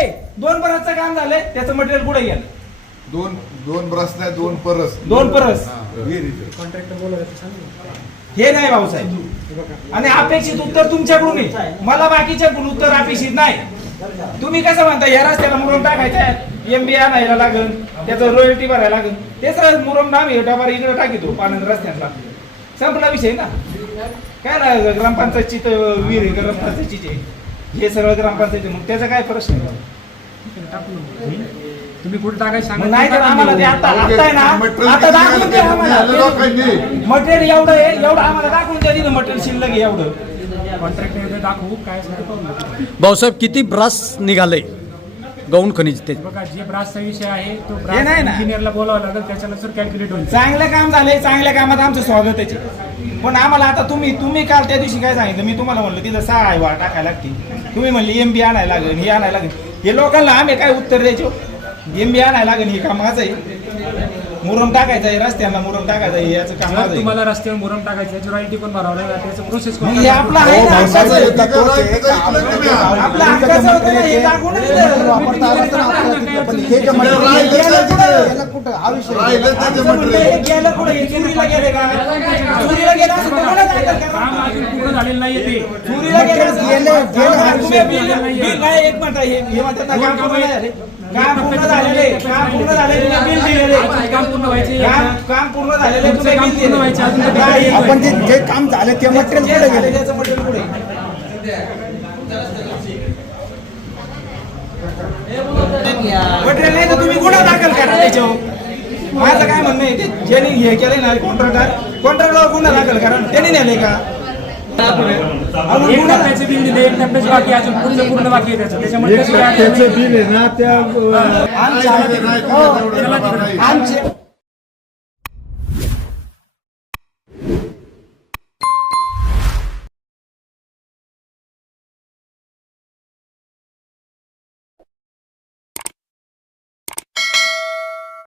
काम झालंय त्याचं मटेरियल कुठे गेलं? दोन दोन ब्रश नाही दोन परस. दोन परस. कॉन्ट्रॅक्टर बोलवलं सांगितलं हे नाही भाऊसाहेब. आणि अपेक्षित उत्तर तुमच्याकडून आहे. मला बाकीच्याकडून उत्तर अपेक्षित नाही. तुम्ही कसं म्हणता या रस्त्याला मुरम टाकायचा एम बी आणायला लागन त्याचं रॉयल्टी भरायला लागन. तेच मुरम आम्ही डबार इकडे टाकितो पानंद रस्त्यातला. संपला विषय ना? काय ना ग्रामपंचायतची तर विहीर ग्रामपंचायतीची आहे. हे सगळं ग्रामपंचायती मग त्याचा काय प्रश्न आहे? तुम्ही कुठे टाकायचं मग नाही तर आम्हाला ते आता आता आहे ना? आता दाखवून द्या आम्हाला. लोकांनी. मटेरियल एवढं आहे एवढं आम्हाला दाखवून द्या तिथं मटेरियल शिल्लक आहे एवढं. कॉन्ट्रॅक्टर दाखवू काय. भाऊसाहेब किती ब्रास निघाले? गौण खनिज ते. बघा जे ब्रासचा विषय आहे तो हे नाही ना. इंजिनियरला बोलावं लागेल त्याच्यानुसार कॅल्क्युलेट होईल चांगलं काम झालंय चांगल्या कामात आमचं स्वागत आहे पण आम्हाला आता तुम्ही तुम्ही काल त्या दिवशी काय सांगितलं? मी तुम्हाला म्हणलं तिथं सहा आहे वा टाकायला लागते तुम्ही म्हणले एम बी आणायला लागेल हे आणायला लागेल. हे लोकांना आम्ही काय उत्तर द्यायचो? एम बी आणायला लागेल हे काम माझं आहे? मुरम टाकायचं आहे रस्त्यांना मुरम टाकायचं आहे याचं काम माझं जर आहे. तुम्हाला रस्त्यावर मुरम टाकायचं याची रॉयल्टी पण भरावं लागेल त्याचं प्रोसेस मग हे आपलं आहे ना हक्काचं आहे. आपलं हक्काचं होतं ना, हे आमचं म्हणणं हे गेलं कुठं? हे चोरीला गेले का? चोरीला गेलं असं तर कोणाला दाखल पूर्ण झालेलं नाहीये ते. चोरीला गेलं असं- काम- तुम्ही बिल- बिल नाही, एक मिनिट हे हे म्हणतात ना, काम पूर्ण नाही झाले. काम पूर्ण झालेले. काम पूर्ण झालेले. तुम्ही बिल दिलेले अजून काम पूर्ण व्हायचे काम काम पूर्ण झालेले तुमचं तुम्ही काम बिल पूर्ण व्हायचे, अजून दिलेले. तर काय? काही आहे? आपण जे जे काम झालं ते मटेरियल जे कुठे झालं गेले. मटेरियल पुढे. मटेरियल नाही तर तुम्ही गुन्हा दाखल करा. त्याच्यावर. माझं काय म्हणणं आहे ते ज्यांनी हे केलंय ना कॉन्ट्रॅक्टर कॉन्ट्रॅक्टवर गुन्हा दाखल करा. त्यांनी नेले का? एक टप्प्याचे बिल दिले एक टप्प्याचे बाकी अजून पुढचं पूर्ण बाकी आहे त्याचं. त्याच्यामुळे कसं काय त्याचे बिल आहे ना त्या आमच्या नाही, नाही, तेवढं नाही. आमचे